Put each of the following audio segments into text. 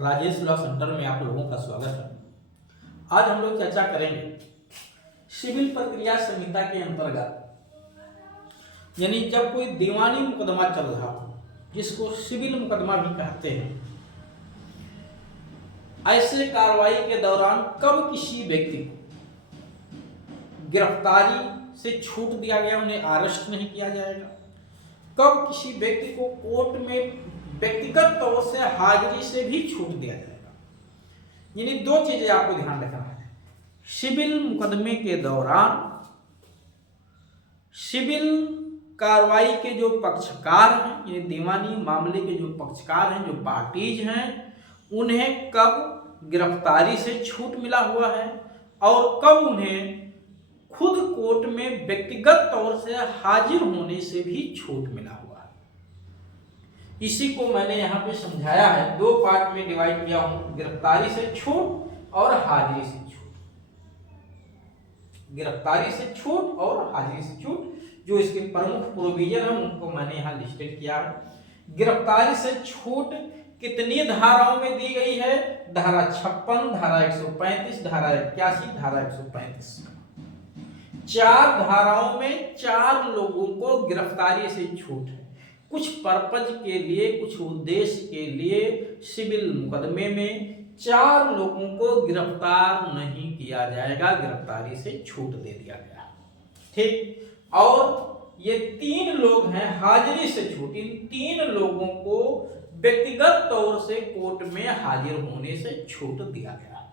Rajesh law centre में आप लोगों का स्वागत है। आज हम लोग चर्चा करेंगे सिविल प्रक्रिया संहिता के अंतर्गत, यानी जब कोई दीवानी मुकदमा चल रहा हो, जिसको सिविल मुकदमा भी कहते हैं, ऐसे कार्रवाई के दौरान कब किसी व्यक्ति को गिरफ्तारी से छूट दिया गया, उन्हें अरेस्ट नहीं किया जाएगा, कब किसी व्यक्ति को कोर्ट में व्यक्तिगत तौर से हाजिरी से भी छूट दिया जाएगा। यानी दो चीजें आपको ध्यान रखना है। सिविल मुकदमे के दौरान सिविल कार्रवाई के जो पक्षकार हैं, ये दीवानी मामले के जो पक्षकार हैं, जो पार्टीज हैं, उन्हें कब गिरफ्तारी से छूट मिला हुआ है और कब उन्हें खुद कोर्ट में व्यक्तिगत तौर से हाजिर होने से भी छूट मिला हुआ है। इसी को मैंने यहाँ पे समझाया है, दो पार्ट में डिवाइड किया हूं, गिरफ्तारी से छूट और हाजिरी से छूट। गिरफ्तारी से छूट और हाजिरी से छूट, जो इसके प्रमुख प्रोविजन है उनको मैंने यहाँ लिस्टेड किया है। गिरफ्तारी से छूट कितनी धाराओं में दी गई है? धारा 56, धारा 135, धारा 81, धारा 135। 4 धाराओं में 4 लोगों को गिरफ्तारी से छूट है। कुछ पर्पज के लिए, कुछ उद्देश्य के लिए सिविल मुकदमे में 4 लोगों को गिरफ्तार नहीं किया जाएगा, गिरफ्तारी से छूट दे दिया गया। ठीक, और ये 3 लोग हैं हाजिरी से छूट। इन 3 लोगों को व्यक्तिगत तौर से कोर्ट में हाजिर होने से छूट दिया गया।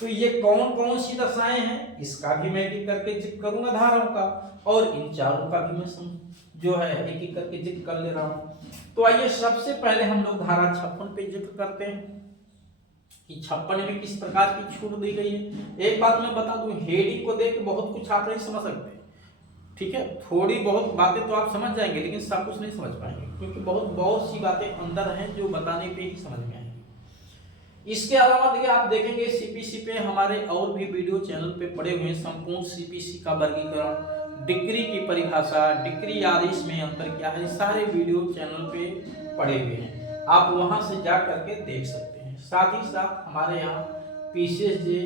तो ये कौन कौन सी दशाएं हैं, इसका भी मैं एक करके जिक्र करूंगा धाराओं का, और इन चारों का भी मैं जो है एक एक करके जिक्र कर ले रहा हूं। तो आइए सबसे पहले हम लोग धारा 56 पे जिक्र करते हैं कि 56 में किस प्रकार की छूट दी गई है। एक बात मैं बता दूं, हेडिंग को देख के बहुत कुछ आप नहीं समझ सकते, ठीक है। थोड़ी बहुत बातें तो आप समझ जाएंगे, लेकिन सब कुछ नहीं समझ पाएंगे, क्योंकि बहुत सी बातें अंदर हैं जो बताने पे ही समझ में आएंगी। इसके अलावा देखिए, आप देखेंगे सीपीसी पे हमारे और भी वीडियो चैनल पे पड़े हुए हैं, संपूर्ण सीपीसी का वर्गीकरण, डिक्री की परिभाषा, डिक्री आदेश में अंतर क्या है, सारे वीडियो चैनल पे पड़े हुए हैं, आप वहां से जा करके देख सकते हैं। साथ ही साथ हमारे यहाँ पीसीएसजे,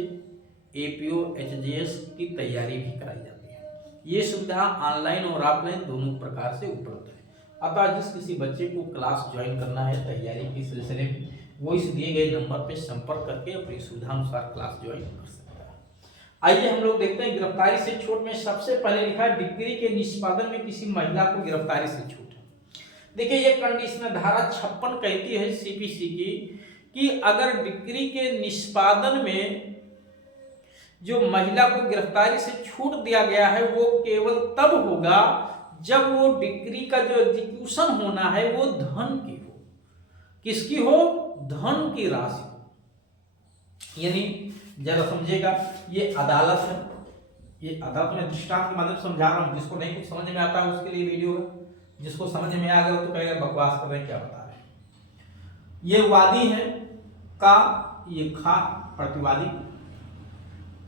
एपीओ, एचजीएस की तैयारी भी कराई जाती है। ये सुविधा ऑनलाइन और ऑफलाइन दोनों प्रकार से उपलब्ध है। अतः जिस किसी बच्चे को क्लास ज्वाइन करना है तैयारी के सिलसिले में, वो इस दिए गए नंबर पे संपर्क करके अपनी सुविधा अनुसार क्लास ज्वाइन कर सकता है। आइए हम लोग देखते हैं गिरफ्तारी से छूट में सबसे पहले लिखा है डिक्री के निष्पादन में किसी महिला को गिरफ्तारी से छूट है। देखिए ये कंडीशन धारा 56 कहती है सीपीसी की कि अगर डिक्री के निष्पादन में जो महिला को गिरफ्तारी से छूट दिया गया है, वो केवल तब होगा जब वो डिक्री का जो एग्जीक्यूशन होना है वो धन की हो। किसकी हो? धन की राशि हो। यानी जरा समझिएगा, ये अदालत है, ये अदालत में दृष्टांत के माध्यम से समझा रहा हूं। जिसको नहीं कुछ समझ में आता है उसके लिए वीडियो है, जिसको समझ में आ गया तो कहेगा बकवास कर रहे हैं, क्या बता रहे हैं। ये वादी है का, ये खा प्रतिवादी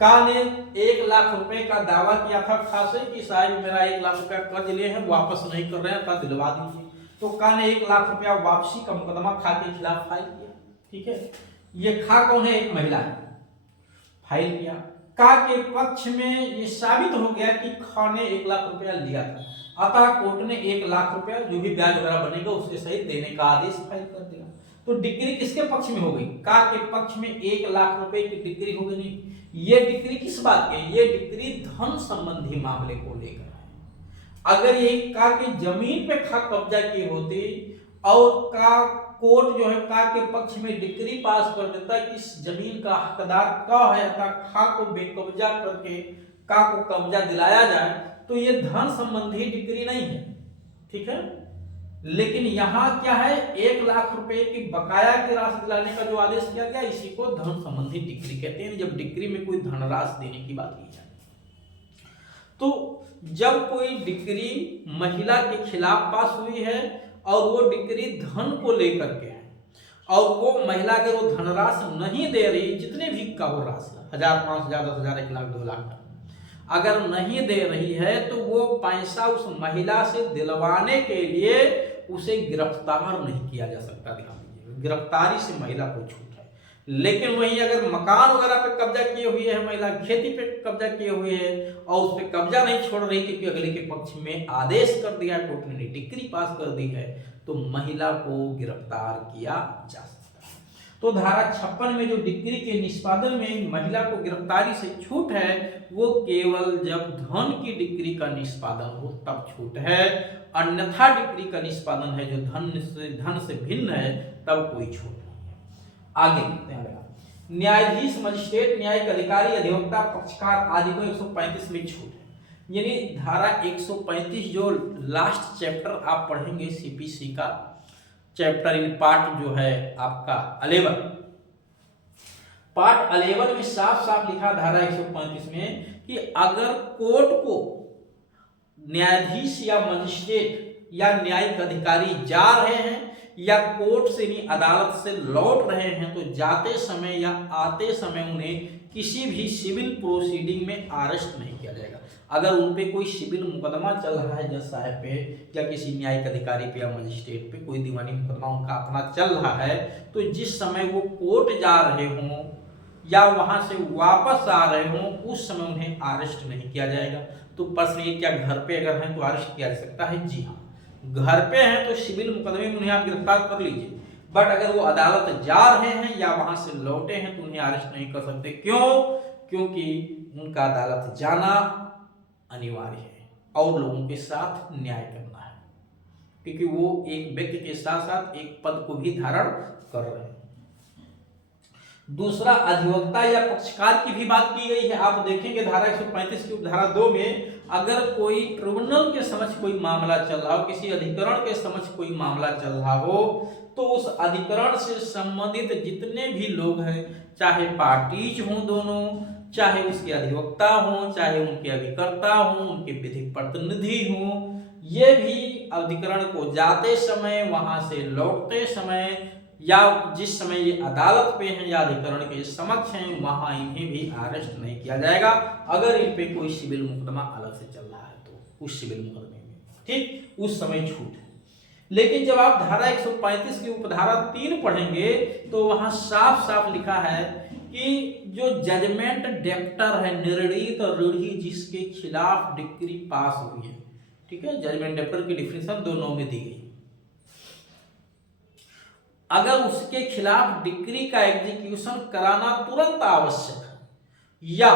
का ने 1 लाख रुपए का दावा किया था खा से कि साहब मेरा 1 लाख रुपया कर्ज लिए हैं, वापस नहीं कर रहे हैं, तो दिलवा दीजिए। तो का ने 1 लाख रुपया वापसी का मुकदमा खा के खिलाफ फाइल किया। ठीक है, ये खा कौन है? एक महिला है, फाइल किया। का के पक्ष में ये साबित हो गया कि खा ने 1 लाख रुपया लिया था, अतः कोर्ट ने 1 लाख रुपया जो भी ब्याज वगैरह बनेगा उसके सहित देने का आदेश फाइल कर दिया। तो डिक्री किसके पक्ष में हो गई? का के पक्ष में 1 लाख रुपए की डिक्री हो गई। ये डिक्री किस बात की? ये डिक्री धन संबंधी मामले को लेकर है। अगर ये का के जमीन पे खा कब्जा की होती और का कोर्ट जो है का के पक्ष में डिक्री पास कर देता कि इस जमीन का हकदार का है, अतः खा को बेकब्जा करके का को कब्जा दिलाया जाए, तो ये धन संबंधी डिक्री नहीं है। ठीक है, लेकिन यहाँ क्या है? 1 लाख रुपए की बकाया की राशि दिलाने का जो आदेश किया गया, इसी को धन संबंधी डिक्री कहते हैं, जब डिक्री में कोई धनराशि देने की बात की जाए। तो जब कोई डिक्री महिला के खिलाफ पास हुई है और वो डिक्री धन को लेकर के है, और वो महिला अगर वो धनराशि नहीं दे रही, जितने भी का वो राशि 1000, 5000, 10,000, 1 लाख, 2 लाख अगर नहीं दे रही है, तो वो पैसा उस महिला से दिलवाने के लिए उसे गिरफ्तार नहीं किया जा सकता। ध्यान दीजिएगा, गिरफ्तारी से महिला को छूट है। लेकिन वहीं अगर मकान वगैरह पे कब्जा किए हुए है महिला, खेती पे कब्जा किए हुए है और उस पर कब्जा नहीं छोड़ रही क्योंकि अगले के पक्ष में आदेश कर दिया, कोर्ट ने डिक्री पास कर दी है, तो महिला को गिरफ्तार किया जा सकता है। तो धारा 56 में जो डिक्री के निष्पादन में महिला को गिरफ्तारी से छूट है वो केवल जब धन की डिक्री का निष्पादन हो तब छूट है, अन्यथा डिक्री का निष्पादन है जो धन से भिन्न है तब कोई छूट नहीं है। आगे देखते हैं, न्यायाधीश, मजिस्ट्रेट, न्यायिक अधिकारी, अधिवक्ता, पक्षकार आदि को 135 में छूट है। यानी धारा 135 जो लास्ट चैप्टर आप पढ़ेंगे सीपीसी का चैप्टर इन पार्ट जो है आपका 11, पार्ट 11 में साफ साफ लिखा धारा 135 में कि अगर कोर्ट को न्यायाधीश या मजिस्ट्रेट या न्यायिक अधिकारी जा रहे हैं या कोर्ट से नहीं अदालत से लौट रहे हैं तो जाते समय या आते समय उन्हें किसी भी सिविल प्रोसीडिंग में अरेस्ट नहीं किया जाएगा। अगर उन पे कोई सिविल मुकदमा चल रहा है जज साहब पे या किसी न्यायिक अधिकारी पे या मजिस्ट्रेट पे कोई दीवानी मुकदमा उनका अपना चल रहा है, तो जिस समय वो कोर्ट जा रहे हों या वहां से वापस आ रहे हों उस समय उन्हें अरेस्ट नहीं किया जाएगा। तो प्रश्न ये, क्या घर पे अगर हैं तो अरेस्ट किया जा सकता है? जी हाँ, घर पे हैं तो सिविल मुकदमे में उन्हें आप गिरफ्तार कर लीजिए, बट अगर वो अदालत जा रहे हैं या वहां से लौटे हैं तो उन्हें अरेस्ट नहीं कर सकते। क्यों? क्योंकि उनका अदालत जाना अनिवार्य है और लोगों के साथ न्याय करना है, क्योंकि वो एक व्यक्ति के साथ साथ एक पद को भी धारण कर रहे हैं। दूसरा, अधिवक्ता या पक्षकार की भी बात की गई है। आप देखेंगे धारा 135 की उपधारा 2 में, अगर कोई ट्रिब्यूनल के समक्ष कोई मामला चल रहा हो, किसी अधिकरण के समक्ष कोई मामला चल रहा हो, तो उस अधिकरण से संबंधित जितने भी लोग हैं, चाहे पार्टीज हों दोनों, चाहे उसके अधिवक्ता हों, चाहे उनके अभिकर्ता हों, उनके विधिक प्रतिनिधि हों, ये भी अधिकरण को जाते समय, वहां से लौटते समय या जिस समय ये अदालत पे हैं या अधिकरण के समक्ष हैं, वहां इन्हें भी अरेस्ट नहीं किया जाएगा अगर इन पे कोई सिविल मुकदमा अलग से चल रहा है तो उस सिविल मुकदमे में, ठीक, उस समय छूट है। लेकिन जब आप धारा 135 की उपधारा 3 पढ़ेंगे तो वहां साफ साफ लिखा है कि जो जजमेंट डेप्टर है, निर्णीत और ऋणी जिसके खिलाफ डिक्री पास हुई है, ठीक है, जजमेंट डेप्टर की डिफिनेशन 2(9) में दी गई, अगर उसके खिलाफ डिक्री का एग्जीक्यूशन कराना तुरंत आवश्यक है या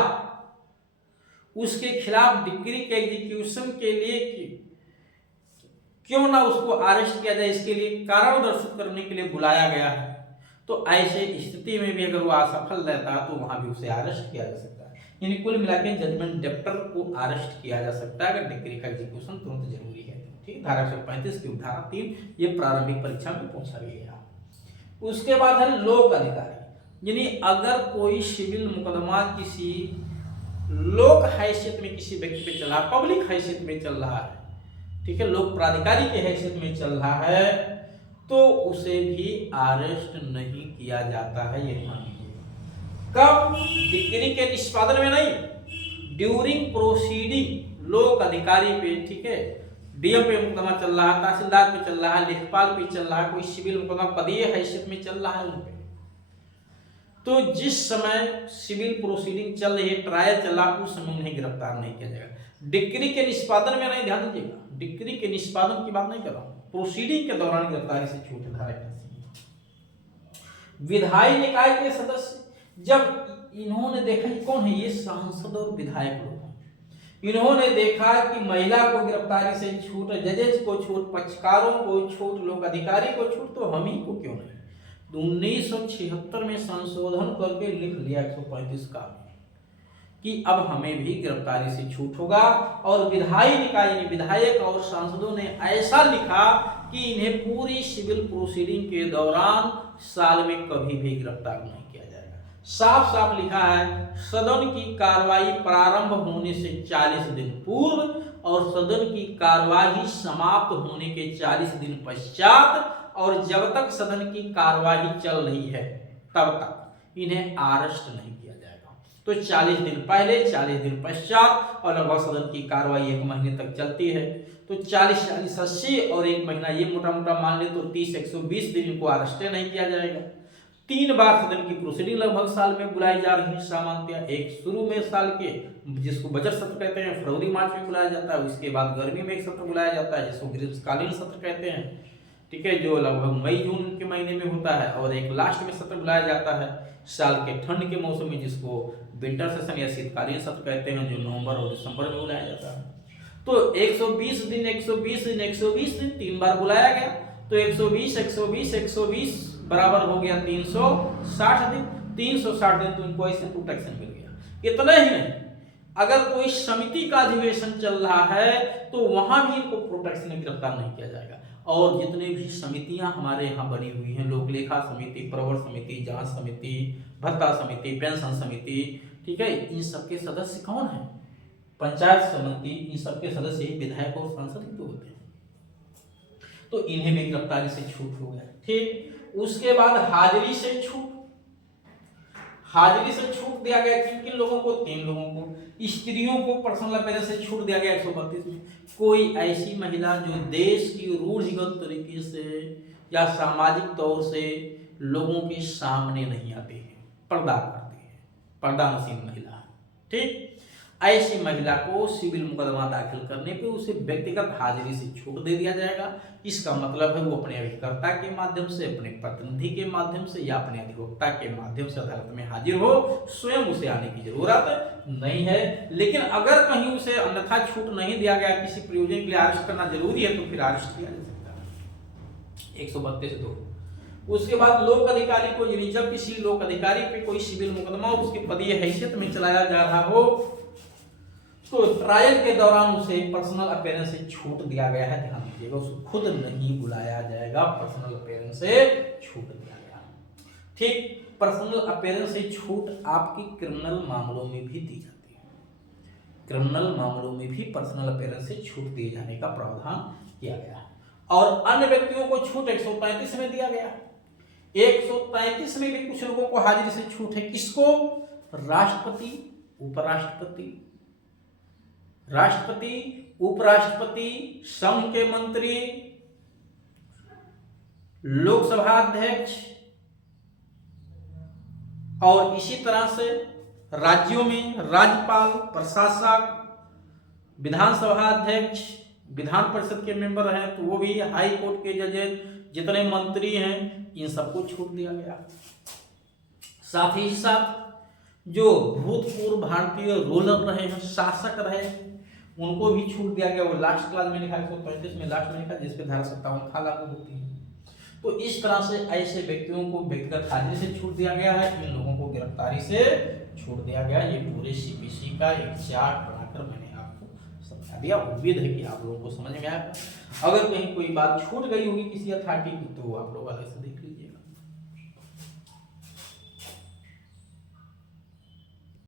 उसके खिलाफ डिक्री के एग्जीक्यूशन के लिए क्यों ना उसको अरेस्ट किया जाए, इसके लिए कारण दर्शित करने के लिए बुलाया गया है, तो ऐसे स्थिति में भी अगर वो असफल रहता है तो वहां भी उसे अरेस्ट किया जा सकता है। यानी कुल मिलाकर जजमेंट डेप्टर को अरेस्ट किया जा सकता है अगर डिक्री का एग्जीक्यूशन तुरंत जरूरी है, ठीक। धारा 135 की उपधारा 3 ये प्रारंभिक परीक्षा में पूछा गया। उसके बाद है लोक अधिकारी, यानी अगर कोई सिविल मुकदमा किसी लोक हैसियत में किसी व्यक्ति पे चल रहा है, पब्लिक हैसियत में चल रहा है, ठीक है, लोक प्राधिकारी के हैसियत में चल रहा है, तो उसे भी अरेस्ट नहीं किया जाता है। ये मान लीजिए, कब? डिक्री के निष्पादन में नहीं, ड्यूरिंग प्रोसीडिंग लोक अधिकारी पे, ठीक है, डीएम पे मुकदमा चल रहा है, तहसीलदार पे चल रहा है, लेखपाल पे चल रहा है, कोई सिविल मुकदमा पदीय हैसियत में चल रहा है उन पे, तो जिस समय सिविल प्रोसीडिंग चल रही है, ट्रायल चल रहा है, उस समय उन्हें गिरफ्तार नहीं किया जाएगा। डिक्री के निष्पादन में नहीं, ध्यान दीजिएगा, डिक्री के निष्पादन की बात नहीं कर रहा हूं, प्रोसीडिंग के दौरान गिरफ्तारी से छूट है। धारा विधायी निकाय के सदस्य, जब इन्होंने देखा कौन है ये सांसद और विधायक लोग, इन्होंने देखा कि महिला को गिरफ्तारी से छूट, जजेस को छूट, पक्षकारों को छूट, लोक अधिकारी को छूट, तो हम ही को क्यों नहीं। 1976 में संशोधन करके लिख लिया 135 का कि अब हमें भी गिरफ्तारी से छूट होगा, और विधायी निकाय यानी विधायक और सांसदों ने ऐसा लिखा कि इन्हें पूरी सिविल प्रोसीडिंग के दौरान साल में कभी भी गिरफ्तार नहीं किया जाएगा। साफ साफ लिखा है, सदन की कार्रवाई प्रारंभ होने से 40 दिन पूर्व और सदन की कार्रवाई समाप्त होने के 40 दिन पश्चात, और जब तक सदन की कार्रवाई चल रही है तब तक इन्हें अरेस्ट नहीं किया जाएगा। तो 40 दिन पहले, 40 दिन पश्चात, और लगभग सदन की कार्रवाई 1 महीने तक चलती है, तो 40, 40, 80 और 1 महीना, ये मोटा मोटा मान ले तो 30, 120 दिन इनको अरेस्ट नहीं किया जाएगा। 3 बार सदन की प्रोसीडिंग लगभग साल में बुलाई जा रही है सामान्यतः। एक शुरू में साल के जिसको बजट सत्र कहते हैं फरवरी मार्च में बुलाया जाता है, उसके बाद गर्मी में एक सत्र बुलाया जाता है जिसको ग्रीष्मकालीन सत्र कहते हैं, ठीक है, जो लगभग मई जून के महीने में होता है, और एक लास्ट में सत्र बुलाया जाता है साल के ठंड के मौसम में जिसको विंटर सेशन या शीतकालीन सत्र कहते हैं, जो नवंबर और दिसंबर में बुलाया जाता है। तो 120 दिन 120 दिन 120 दिन 3 बार बुलाया गया, तो 120 120 120 बराबर हो गया 360 दिन। 360 दिन तो इनको ऐसे प्रोटेक्शन मिल गया। इतना ही नहीं, अगर कोई समिति का अधिवेशन चल रहा है तो वहां भी इनको प्रोटेक्शन में गिरफ्तार नहीं किया जाएगा। और जितने भी समितियां हमारे यहाँ बनी हुई हैं, लोक लेखा समिति, प्रवर समिति, जांच समिति, भत्ता समिति, पेंशन समिति, ठीक है, इन सबके सदस्य कौन है? पंचायत समिति, इन सबके सदस्य ही विधायक और सांसद ही तो होते हैं। तो इन्हें भी गिरफ्तारी से छूट हो गया। ठीक, उसके बाद हाजिरी से छूट। हाजिरी से छूट दिया गया किन किन लोगों को? 3 लोगों को। स्त्रियों को पर्सनल अपीयरेंस से छूट दिया गया 132 में। कोई ऐसी महिला जो देश की रूढ़िगत तरीके से या सामाजिक तौर से लोगों के सामने नहीं आती है, पर्दा करती है, पर्दानशीन महिला, ठीक, ऐसी महिला को सिविल मुकदमा दाखिल करने पे उसे व्यक्तिगत हाजिरी से छूट दे दिया जाएगा। इसका मतलब है वो अपने अभिकर्ता के माध्यम से, अपने प्रतिनिधि के माध्यम से या अपने अधिवक्ता के माध्यम से अदालत में हाजिर हो, स्वयं उसे आने की जरूरत नहीं है। लेकिन अगर कहीं उसे अन्यथा छूट नहीं दिया गया, किसी प्रयोजन के लिए अरेस्ट करना जरूरी है, तो फिर अरेस्ट किया जा सकता है। 132(2). उसके बाद लोक अधिकारी को, यानी जब किसी लोक अधिकारी पे कोई सिविल मुकदमा उसकी पदीय हैसियत में चलाया जा रहा हो तो ट्रायल के दौरान उसे पर्सनल अपीयरेंस से छूट दिया गया है। ध्यान दीजिएगा, उसको खुद नहीं बुलाया जाएगा, पर्सनल अपीयरेंस से छूट दिया गया। ठीक, पर्सनल अपीयरेंस से छूट आपकी क्रिमिनल मामलों में भी दी जाती है। क्रिमिनल मामलों में भी पर्सनल अपीयरेंस से छूट दिए जाने का प्रावधान किया गया है। और अन्य व्यक्तियों को छूट 133 में दिया गया। 133 में भी कुछ लोगों को हाजिरी से छूट है। किसको? राष्ट्रपति, उपराष्ट्रपति, राष्ट्रपति, उपराष्ट्रपति, संघ के मंत्री, लोकसभा अध्यक्ष, और इसी तरह से राज्यों में राज्यपाल, प्रशासक, विधानसभा अध्यक्ष, विधान परिषद के मेंबर हैं तो वो भी, हाई कोर्ट के जजेस, जितने मंत्री हैं इन सबको छूट दिया गया। साथ ही साथ जो भूतपूर्व भारतीय रूलर रहे हैं, शासक रहे, उनको भी छूट दिया गया। वो लास्ट क्लास में लिखा है, 135 में लास्ट में लिखा, जिसपे धारा 57 खा लागू होती है। तो इस तरह से ऐसे व्यक्तियों को व्यक्तिगत हाजिरी से छूट दिया गया है, इन लोगों को गिरफ्तारी से छूट दिया गया। ये पूरे सीपीसी का एक चार्ट बनाकर मैंने आपको समझा दिया। उम्मीद है कि आप लोगों को समझ में आया। अगर कहीं कोई बात छूट गई होगी किसी अथॉरिटी की तो आप लोग अलग से देख लीजिए।